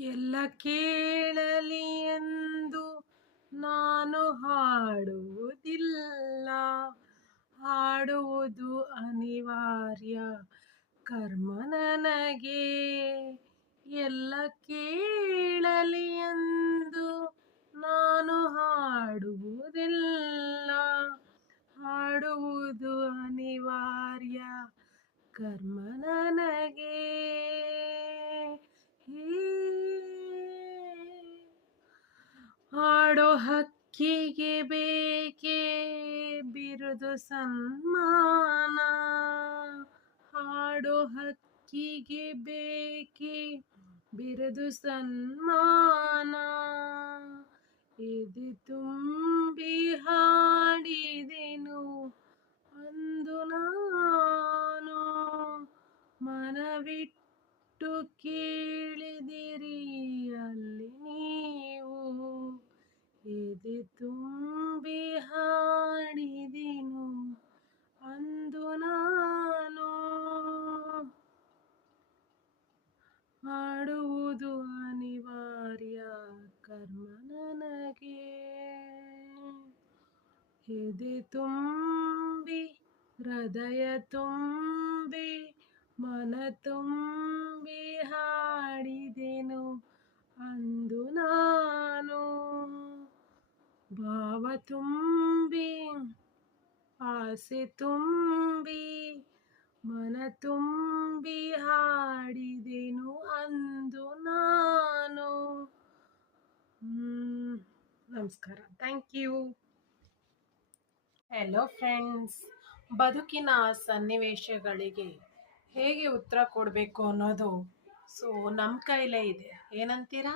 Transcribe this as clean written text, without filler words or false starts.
ಎಲ್ಲ ಕೇಳಲಿ ಎಂದು ನಾನು ಹಾಡುವುದಿಲ್ಲ, ಹಾಡುವುದು ಅನಿವಾರ್ಯ ಕರ್ಮ ನನಗೆ. ಎಲ್ಲ ಕೇಳಲಿ ಎಂದು ನಾನು ಹಾಡುವುದಿಲ್ಲ, ಹಾಡುವುದು ಅನಿವಾರ್ಯ ಕರ್ಮ ನನಗೆ. ಹಾಡೋ ಹಕ್ಕಿಗೆ ಬೇಕೆ ಬಿರುದು ಸನ್ಮಾನ, ಹಾಡೋ ಹಕ್ಕಿಗೆ ಬೇಕೆ ಬಿರುದು ಸನ್ಮಾನ. ಎದೆ ತುಂಬಿ ಹಾಡಿದೆನು ಅಂದು ನಾನು, ಮನವಿಟ್ಟು ಕೇಳಿದಿರಿ ಅಲ್ಲಿ ನೀವು. ಎದೆ ತುಂಬಿ ಹಾಡಿದೆನು ಅಂದು ನಾನು, ಹಾಡುವುದು ಅನಿವಾರ್ಯ ಕರ್ಮ ನನಗೆ. ಎದೆ ತುಂಬಿ ಹೃದಯ ತುಂಬಿ ಮನ ತುಂಬಿ ಹಾಡಿದೆನು ಅಂದು ನಾನು, ಭಾವ ತುಂಬಿ ಆಸೆ ತುಂಬಿ ಮನ ತುಂಬಿ ಹಾಡಿದೆನು ಅಂದು ನಾನು. ನಮಸ್ಕಾರ. Thank you. ಹೆಲೋ ಫ್ರೆಂಡ್ಸ್, ಬದುಕಿನ ಸನ್ನಿವೇಶಗಳಿಗೆ ಹೇಗೆ ಉತ್ತರ ಕೊಡಬೇಕು ಅನ್ನೋದು ನಮ್ಮ ಕೈಲೇ ಇದೆ. ಏನಂತೀರಾ?